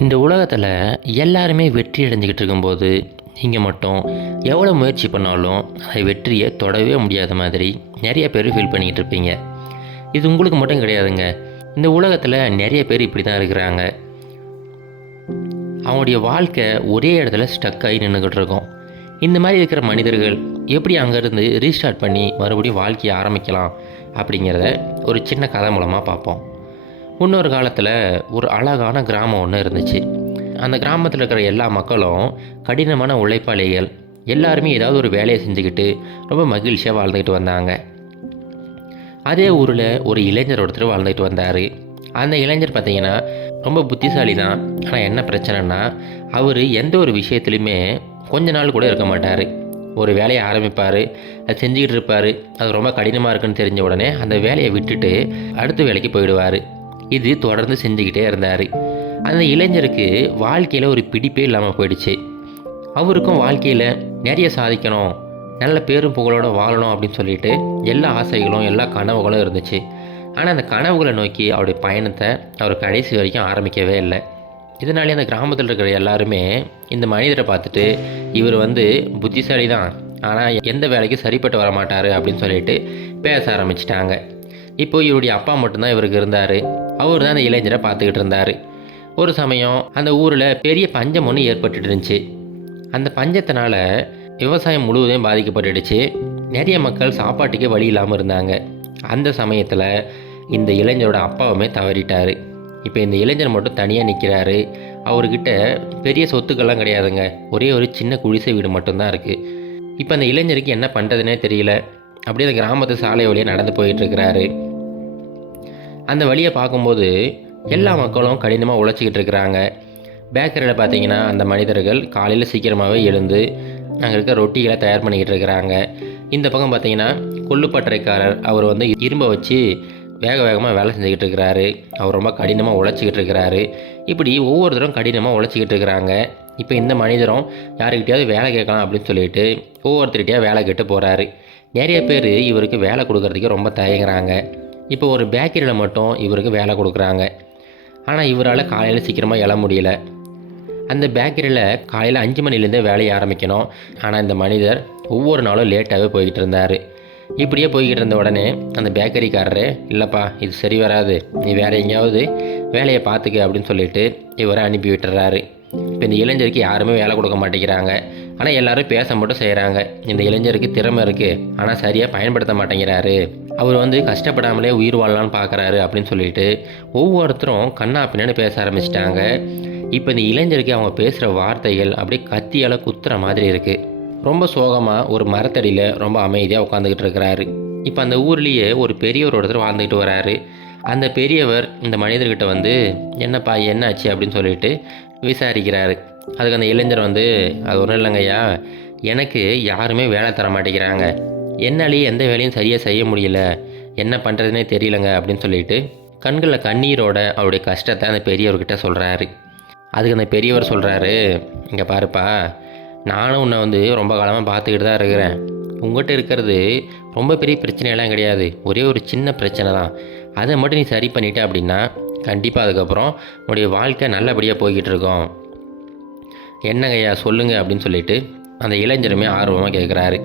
இந்த உலகத்தில் எல்லாருமே வெற்றி அடைஞ்சிக்கிட்டு இருக்கும்போது நீங்கள் மட்டும் எவ்வளோ முயற்சி பண்ணாலும் அந்த வெற்றியை தொடவே முடியாத மாதிரி நிறைய பேர் ஃபீல் பண்ணிக்கிட்டு இருப்பீங்க. இது உங்களுக்கு மட்டும் கிடையாதுங்க. இந்த உலகத்தில் நிறைய பேர் இப்படி தான் இருக்கிறாங்க. அவங்களுடைய வாழ்க்கை ஒரே இடத்துல ஸ்டக் ஆகி நின்றுக்கிட்டு இருக்கும். இந்த மாதிரி இருக்கிற மனிதர்கள் எப்படி அங்கேருந்து ரீஸ்டார்ட் பண்ணி மறுபடியும் வாழ்க்கையை ஆரம்பிக்கலாம் அப்படிங்கிறத ஒரு சின்ன கதை மூலமாக பார்ப்போம். முன்னொரு காலத்தில் ஒரு அழகான கிராமம் ஒன்று இருந்துச்சு. அந்த கிராமத்தில் இருக்கிற எல்லா மக்களும் கடினமான உழைப்பாளிகள். எல்லாருமே ஏதாவது ஒரு வேலையை செஞ்சுக்கிட்டு ரொம்ப மகிழ்ச்சியாக வாழ்ந்துக்கிட்டு வந்தாங்க. அதே ஊரில் ஒரு இளைஞர் ஒருத்தர் வாழ்ந்துக்கிட்டு வந்தார். அந்த இளைஞர் பார்த்திங்கன்னா ரொம்ப புத்திசாலி தான். ஆனால் என்ன பிரச்சனைனா, அவர் எந்த ஒரு விஷயத்துலையுமே கொஞ்ச நாள் கூட இருக்க மாட்டார். ஒரு வேலையை ஆரம்பிப்பார், அது செஞ்சுக்கிட்டு இருப்பார். அது ரொம்ப கடினமாக இருக்குன்னு தெரிஞ்ச உடனே அந்த வேலையை விட்டுட்டு அடுத்த வேலைக்கு போயிடுவார். இது தொடர்ந்து செஞ்சுக்கிட்டே இருந்தார். அந்த இளைஞருக்கு வாழ்க்கையில் ஒரு பிடிப்பே இல்லாமல் போயிடுச்சு. அவருக்கும் வாழ்க்கையில் நிறைய சாதிக்கணும், நல்ல பேரும் புகழோடு வாழணும் அப்படின்னு சொல்லிட்டு எல்லா ஆசைகளும் எல்லா கனவுகளும் இருந்துச்சு. ஆனால் அந்த கனவுகளை நோக்கி அவருடைய பயணத்தை அவர் கடைசி வரைக்கும் ஆரம்பிக்கவே இல்லை. இதனாலே அந்த கிராமத்தில் இருக்கிற எல்லாருமே இந்த மனிதரை பார்த்துட்டு, இவர் புத்திசாலி தான், ஆனால் எந்த வேலைக்கும் சரிப்பட்டு வர மாட்டார் அப்படின்னு சொல்லிட்டு பேச ஆரம்பிச்சிட்டாங்க. இப்போது இவருடைய அப்பா மட்டும்தான் இவருக்கு இருந்தார். அவர் தான் அந்த இளைஞரை பார்த்துக்கிட்டு இருந்தார். ஒரு சமயம் அந்த ஊரில் பெரிய பஞ்சம் ஒன்று ஏற்பட்டுட்டு இருந்துச்சு. அந்த பஞ்சத்தினால விவசாயம் முழுவதும் பாதிக்கப்பட்டுடுச்சு. நிறைய மக்கள் சாப்பாட்டுக்கே வழி இல்லாமல் இருந்தாங்க. அந்த சமயத்தில் இந்த இளைஞரோட அப்பாவுமே தவறிட்டார். இப்போ இந்த இளைஞர் மட்டும் தனியாக நிற்கிறாரு. அவர்கிட்ட பெரிய சொத்துக்கள்லாம் கிடையாதுங்க. ஒரே ஒரு சின்ன குடிசை வீடு மட்டும்தான் இருக்குது. இப்போ அந்த இளைஞருக்கு என்ன பண்ணுறதுனே தெரியல. அப்படியே அந்த கிராமத்து சாலை வழியாக நடந்து போயிட்டுருக்கிறாரு. அந்த வழியை பார்க்கும்போது எல்லா மக்களும் கடினமாக உழைச்சிக்கிட்டு இருக்கிறாங்க. பேக்கரியில் பார்த்தீங்கன்னா அந்த மனிதர்கள் காலையில் சீக்கிரமாகவே எழுந்து அங்கே இருக்க ரொட்டிகளை தயார் பண்ணிக்கிட்டு இருக்கிறாங்க. இந்த பக்கம் பார்த்தீங்கன்னா கொள்ளுப்பட்டறைக்காரர் அவர் இரும்பை வச்சு வேக வேகமாக வேலை செஞ்சுக்கிட்டு இருக்கிறாரு. அவர் ரொம்ப கடினமாக உழைச்சிக்கிட்டு இருக்கிறாரு. இப்படி ஒவ்வொருத்தரும் கடினமாக உழைச்சிக்கிட்டு இருக்கிறாங்க. இப்போ இந்த மனிதரும் யாருக்கிட்டையாவது வேலை கேட்கலாம் அப்படின்னு சொல்லிட்டு ஒவ்வொருத்தர்கிட்டையாக வேலை கேட்டு போகிறாரு. நிறைய பேர் இவருக்கு வேலை கொடுக்கறதுக்கு ரொம்ப தயங்குறாங்க. இப்போ ஒரு பேக்கரியில் மட்டும் இவருக்கு வேலை கொடுக்குறாங்க. ஆனால் இவரால் காலையில் சீக்கிரமாக எழ முடியல. அந்த பேக்கரியில் காலையில் 5 மணிலேருந்தே வேலையை ஆரம்பிக்கணும். ஆனால் இந்த மனிதர் ஒவ்வொரு நாளும் லேட்டாகவே போய்கிட்டு இருந்தார். இப்படியே போய்கிட்டு இருந்த உடனே அந்த பேக்கரிக்காரரு, இல்லைப்பா இது சரி வராது, நீ வேறு எங்கேயாவது வேலையை பார்த்துக்க அப்படின்னு சொல்லிட்டு இவரை அனுப்பி விட்டுறாரு. இப்போ இந்த இளைஞருக்கு யாருமே வேலை கொடுக்க மாட்டேங்கிறாங்க. ஆனால் எல்லோரும் பேச மட்டும் செய்கிறாங்க. இந்த இளைஞருக்கு திறமை இருக்குது, ஆனால் சரியாக பயன்படுத்த மாட்டேங்கிறாரு. அவர் கஷ்டப்படாமலே உயிர் வாழலான்னு பார்க்குறாரு அப்படின்னு சொல்லிட்டு ஒவ்வொருத்தரும் கண்ணா பின்னான்னு பேச ஆரம்பிச்சிட்டாங்க. இப்போ இந்த இளைஞருக்கு அவங்க பேசுகிற வார்த்தைகள் அப்படியே கத்தியால் குத்துற மாதிரி இருக்குது. ரொம்ப சோகமாக ஒரு மரத்தடியில் ரொம்ப அமைதியாக உட்காந்துக்கிட்டு இருக்கிறாரு. இப்போ அந்த ஊர்லேயே ஒரு பெரியவர் ஒருத்தர் வாழ்ந்துக்கிட்டு வராரு. அந்த பெரியவர் இந்த மனிதர்கிட்ட என்னப்பா என்னாச்சு அப்படின்னு சொல்லிட்டு விசாரிக்கிறாரு. அதுக்கு அந்த இளைஞர் அது ஒன்றும் இல்லைங்கய்யா, எனக்கு யாருமே வேலை தர மாட்டேங்கிறாங்க, என்னாலேயே எந்த வேலையும் சரியாக செய்ய முடியல, என்ன பண்ணுறதுனே தெரியலங்க அப்படின்னு சொல்லிட்டு கண்களில் கண்ணீரோட அவருடைய கஷ்டத்தை அந்த பெரியவர்கிட்ட சொல்கிறாரு. அதுக்கு அந்த பெரியவர் சொல்கிறாரு, இங்கே பாருப்பா, நானும் உன்னை ரொம்ப காலமாக பார்த்துக்கிட்டு தான் இருக்கிறேன். உங்கள்கிட்ட இருக்கிறது ரொம்ப பெரிய பிரச்சனையெல்லாம் கிடையாது, ஒரே ஒரு சின்ன பிரச்சனை தான். அதை மட்டும் நீ சரி பண்ணிட்ட அப்படின்னா கண்டிப்பாக அதுக்கப்புறம் உன்னுடைய வாழ்க்கை நல்லபடியாக போய்கிட்டு இருக்கோம். என்னங்கய்யா சொல்லுங்கள் அப்படின்னு சொல்லிட்டு அந்த இளைஞருமே ஆர்வமாக கேட்குறாரு.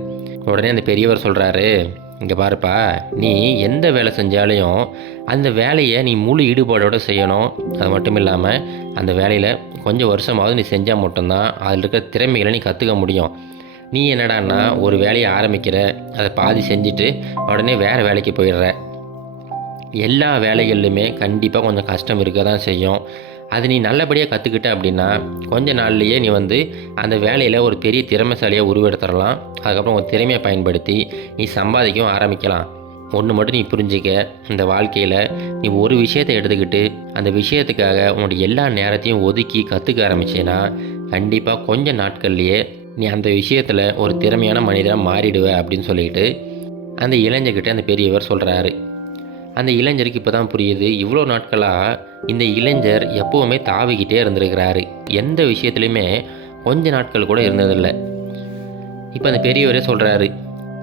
உடனே அந்த பெரியவர் சொல்கிறாரு, இங்கே பாருப்பா, நீ எந்த வேலை செஞ்சாலையும் அந்த வேலையை நீ முழு ஈடுபாடோடு செய்யணும். அது மட்டும் இல்லாமல் அந்த வேலையில் கொஞ்சம் வருஷமாவது நீ செஞ்சால் மட்டும்தான் அதில் இருக்கிற திறமைகளை நீ கற்றுக்க முடியும். நீ என்னடான்னா ஒரு வேலையை ஆரம்பிக்கிற, அதை பாதி செஞ்சுட்டு உடனே வேறு வேலைக்கு போயிடுற. எல்லா வேலைகள்லையுமே கண்டிப்பாக கொஞ்சம் கஷ்டம் இருக்க தான் செய்யும். அது நீ நல்லபடியாக கற்றுக்கிட்ட அப்படின்னா கொஞ்ச நாள்லேயே நீ அந்த வேலையில் ஒரு பெரிய திறமைசாலியாக உருவெடுத்துடலாம். அதுக்கப்புறம் உங்கள் திறமையை பயன்படுத்தி நீ சம்பாதிக்கவும் ஆரம்பிக்கலாம். ஒன்று மட்டும் நீ புரிஞ்சிக்க, இந்த வாழ்க்கையில் நீ ஒரு விஷயத்தை எடுத்துக்கிட்டு அந்த விஷயத்துக்காக உன்னுடைய எல்லா நேரத்தையும் ஒதுக்கி கற்றுக்க ஆரம்பிச்சேன்னா கண்டிப்பாக கொஞ்ச நாட்கள்லேயே நீ அந்த விஷயத்தில் ஒரு திறமையான மனிதராக மாறிடுவ அப்படின்னு சொல்லிட்டு அந்த இளைஞர்கிட்ட அந்த பெரியவர் சொல்கிறாரு. அந்த இளைஞருக்கு இப்போ தான் புரியுது, இவ்வளோ நாட்களாக இந்த இளைஞர் எப்போவுமே தாவிக்கிட்டே இருந்திருக்கிறாரு. எந்த விஷயத்துலையுமே கொஞ்ச நாட்கள் கூட இருந்ததில்லை. இப்போ அந்த பெரியவரே சொல்கிறாரு,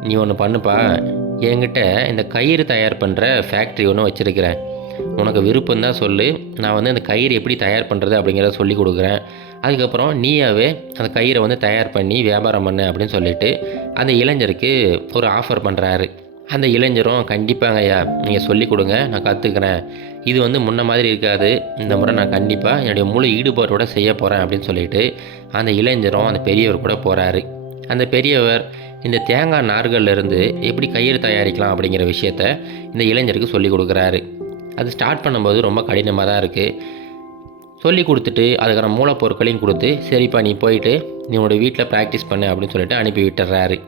நீ ஒன்று பண்ணுப்பா, என்கிட்ட இந்த கயிறு தயார் பண்ணுற ஃபேக்ட்ரி ஒன்று வச்சுருக்கிறேன். உனக்கு விருப்பம் தான் சொல்லு, நான் வந்து அந்த கயிறு எப்படி தயார் பண்ணுறது அப்படிங்கிறத சொல்லி கொடுக்குறேன். அதுக்கப்புறம் நீயாவே அந்த கயிறை வந்து தயார் பண்ணி வியாபாரம் பண்ணு அப்படின்னு சொல்லிட்டு அந்த இளைஞருக்கு ஒரு ஆஃபர் பண்ணுறாரு. அந்த இளைஞரும் கண்டிப்பாங்க ஐயா, நீங்கள் சொல்லிக் கொடுங்க, நான் கற்றுக்கிறேன். இது வந்து முன்ன மாதிரி இருக்காது, இந்த முறை நான் கண்டிப்பாக என்னுடைய முழு ஈடுபாட்டோட செய்ய போகிறேன் அப்படின்னு சொல்லிட்டு அந்த இளைஞரும் அந்த பெரியவர் கூட போகிறாரு. அந்த பெரியவர் இந்த தேங்காய் நார்கள்லேருந்து எப்படி கயிறு தயாரிக்கலாம் அப்படிங்கிற விஷயத்த இந்த இளைஞருக்கு சொல்லி கொடுக்குறாரு. அது ஸ்டார்ட் பண்ணும்போது ரொம்ப கடினமாக தான் இருக்குது. சொல்லி கொடுத்துட்டு அதுக்கான மூலப்பொருட்களையும் கொடுத்து, சரிப்பா நீ போயிட்டு நீ உன்னோட வீட்டில் ப்ராக்டிஸ் பண்ணு அப்படின்னு சொல்லிட்டு அனுப்பி விட்டுறாரு.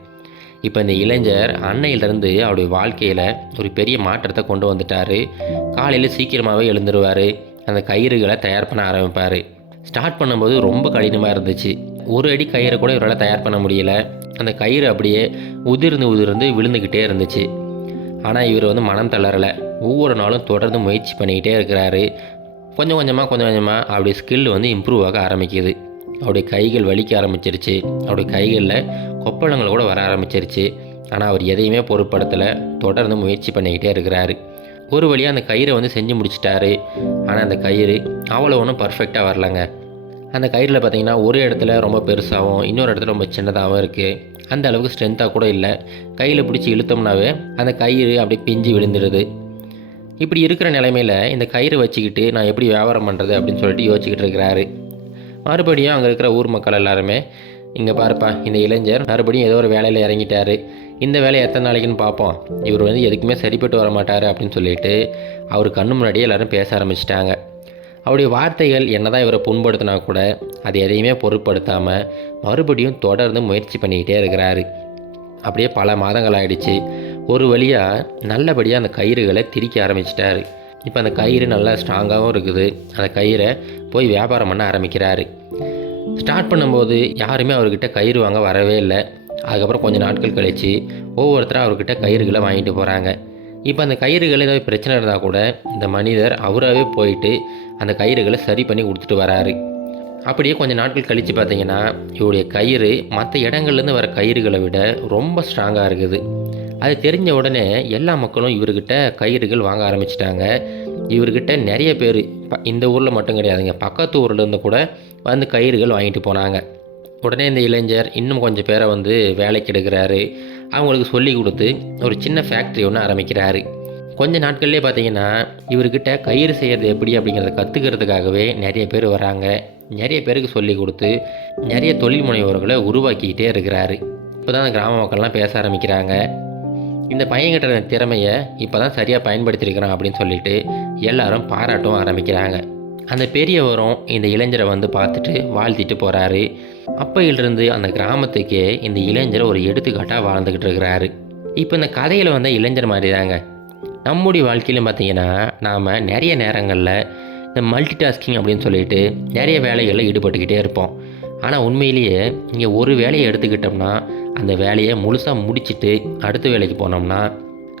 இப்போ இந்த இளைஞர் அன்னையிலேருந்து அவருடைய வாழ்க்கையில் ஒரு பெரிய மாற்றத்தை கொண்டு வந்துட்டார். காலையில் சீக்கிரமாகவே எழுந்துருவார். அந்த கயிறுகளை தயார் பண்ண ஆரம்பிப்பார். ஸ்டார்ட் பண்ணும்போது ரொம்ப கடினமாக இருந்துச்சு. ஒரு அடி கயிறை கூட இவரால் தயார் பண்ண முடியல. அந்த கயிறு அப்படியே உதிர்ந்து விழுந்துக்கிட்டே இருந்துச்சு. ஆனால் இவர் வந்து மனம் தளரலை. ஒவ்வொரு நாளும் தொடர்ந்து முயற்சி பண்ணிக்கிட்டே இருக்கிறாரு. கொஞ்சம் கொஞ்சமாக அவருடைய ஸ்கில் வந்து இம்ப்ரூவ் ஆக ஆரம்பிக்குது. அவருடைய கைகள் வலிக்க ஆரம்பிச்சிருச்சு. அவருடைய கைகளில் கொப்பளங்கள் கூட வர ஆரம்பிச்சிருச்சு. ஆனால் அவர் எதையுமே பொருட்படுத்தலை. தொடர்ந்து முயற்சி பண்ணிக்கிட்டே இருக்கிறாரு. ஒரு வழியாக அந்த கயிறை வந்து செஞ்சு முடிச்சிட்டாரு. ஆனால் அந்த கயிறு அவ்வளோ ஒன்றும் பர்ஃபெக்டாக வரலங்க. அந்த கயிறில் பார்த்திங்கன்னா ஒரு இடத்துல ரொம்ப பெருசாகவும் இன்னொரு இடத்துல ரொம்ப சின்னதாகவும் இருக்குது. அந்த அளவுக்கு ஸ்ட்ரென்த்தாக கூட இல்லை. கையில் பிடிச்சி இழுத்தோம்னாவே அந்த கயிறு அப்படியே பிஞ்சு விழுந்துடுது. இப்படி இருக்கிற நிலைமையில் இந்த கயிறு வச்சுக்கிட்டு நான் எப்படி வியாபாரம் பண்ணுறது அப்படின்னு சொல்லிட்டு யோசிச்சுக்கிட்டு இருக்கிறாரு. மறுபடியும் அங்கே இருக்கிற ஊர் மக்கள் எல்லாருமே, இங்கே பாருப்பா, இந்த இளைஞர் மறுபடியும் ஏதோ ஒரு வேலையில் இறங்கிட்டார், இந்த வேலையை எத்தனை நாளைக்குன்னு பார்ப்போம், இவர் வந்து எதுக்குமே சரிப்பட்டு வர மாட்டார் அப்படின்னு சொல்லிட்டு அவர் கண்ணு முன்னாடியே எல்லோரும் பேச ஆரம்பிச்சிட்டாங்க. அவருடைய வார்த்தைகள் என்னதான் இவரை புண்படுத்தினா கூட அது எதையுமே பொருட்படுத்தாமல் மறுபடியும் தொடர்ந்து முயற்சி பண்ணிக்கிட்டே இருக்கிறாரு. அப்படியே பல மாதங்கள் ஆயிடுச்சு. ஒரு வழியாக நல்லபடியாக அந்த கயிறுகளை திரிக்க ஆரம்பிச்சிட்டாரு. இப்போ அந்த கயிறு நல்லா ஸ்ட்ராங்காகவும் இருக்குது. அந்த கயிறை போய் வியாபாரம் பண்ண ஆரம்பிக்கிறாரு. ஸ்டார்ட் பண்ணும்போது யாருமே அவர்கிட்ட கயிறு வாங்க வரவே இல்லை. அதுக்கப்புறம் கொஞ்சம் நாட்கள் கழித்து ஒவ்வொருத்தராக அவர்கிட்ட கயிறுகளை வாங்கிட்டு போகிறாங்க. இப்போ அந்த கயிறுகள் ஏதாவது பிரச்சனை இருந்தால் கூட இந்த மனிதர் அவராகவே போயிட்டு அந்த கயிறுகளை சரி பண்ணி கொடுத்துட்டு வராரு. அப்படியே கொஞ்சம் நாட்கள் கழித்து பார்த்தீங்கன்னா இவருடைய கயிறு மற்ற இடங்கள்லேருந்து வர கயிறுகளை விட ரொம்ப ஸ்ட்ராங்காக இருக்குது. அது தெரிஞ்ச உடனே எல்லா மக்களும் இவர்கிட்ட கயிறுகள் வாங்க ஆரம்பிச்சிட்டாங்க. இவர்கிட்ட நிறைய பேர் இந்த ஊரில் மட்டும் கிடையாதுங்க, பக்கத்து ஊர்லேருந்து கூட வந்து கயிறுகள் வாங்கிட்டு போனாங்க. உடனே இந்த இளைஞர் இன்னும் கொஞ்சம் பேரை வந்து வேலைக்கு எடுக்கிறாரு. அவங்களுக்கு சொல்லி கொடுத்து ஒரு சின்ன ஃபேக்ட்ரி ஒன்று ஆரம்பிக்கிறாரு. கொஞ்ச நாட்கள்லேயே பார்த்தீங்கன்னா இவர்கிட்ட கயிறு செய்கிறது எப்படி அப்படிங்கிறத கற்றுக்கிறதுக்காகவே நிறைய பேர் வராங்க. நிறைய பேருக்கு சொல்லி கொடுத்து நிறைய தொழில் முனைவோர்களை உருவாக்கிக்கிட்டே இருக்கிறாரு. இப்போ தான் அந்த கிராம மக்கள்லாம் பேச ஆரம்பிக்கிறாங்க. இந்த பையன்கிட்ட திறமையை இப்போ தான் சரியாக பயன்படுத்தியிருக்கிறான் அப்படின்னு சொல்லிட்டு எல்லாரும் பாராட்டவும் ஆரம்பிக்கிறாங்க. அந்த பெரியவரும் இந்த இளைஞரை வந்து பார்த்துட்டு வாழ்த்திட்டு போகிறாரு. அப்பையிலிருந்து அந்த கிராமத்துக்கே இந்த இளைஞர் ஒரு எடுத்துக்காட்டாக வாழ்ந்துக்கிட்டு இருக்கிறாரு. இப்போ இந்த கதையில் வந்த இளைஞர் மாதிரி தாங்க நம்முடைய வாழ்க்கையிலும் பார்த்திங்கன்னா நாம் நிறைய நேரங்களில் இந்த மல்டி டாஸ்கிங் அப்படின்னு சொல்லிட்டு நிறைய வேலைகளில் ஈடுபட்டுக்கிட்டே இருப்போம். ஆனால் உண்மையிலேயே இங்கே ஒரு வேலையை எடுத்துக்கிட்டோம்னா அந்த வேலையை முழுசாக முடிச்சுட்டு அடுத்த வேலைக்கு போனோம்னா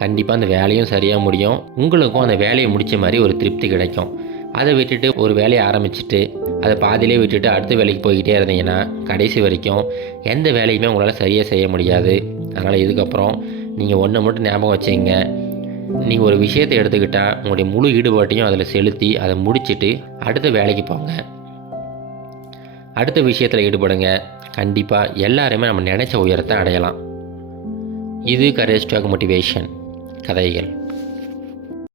கண்டிப்பாக அந்த வேலையும் சரியாக முடியும். உங்களுக்கும் அந்த வேலையை முடித்த மாதிரி ஒரு திருப்தி கிடைக்கும். அதை விட்டுட்டு ஒரு வேலையை ஆரம்பிச்சுட்டு அதை பாதியிலே விட்டுட்டு அடுத்த வேலைக்கு போய்கிட்டே இருந்தீங்கன்னா கடைசி வரைக்கும் எந்த வேலையுமே உங்களால் சரியாக செய்ய முடியாது. அதனால் இதுக்கப்புறம் நீங்கள் ஒன்று மட்டும் ஞாபகம் வச்சுங்க, நீங்கள் ஒரு விஷயத்தை எடுத்துக்கிட்டால் உங்களுடைய முழு ஈடுபாட்டையும் அதில் செலுத்தி அதை முடிச்சுட்டு அடுத்த வேலைக்கு போங்க, அடுத்த விஷயத்தில் ஈடுபடுங்க. கண்டிப்பாக எல்லாருமே நம்ம நினச்ச உயரத்தை அடையலாம். இது கரேஜ் டாக் மோட்டிவேஷன் கதைகள்.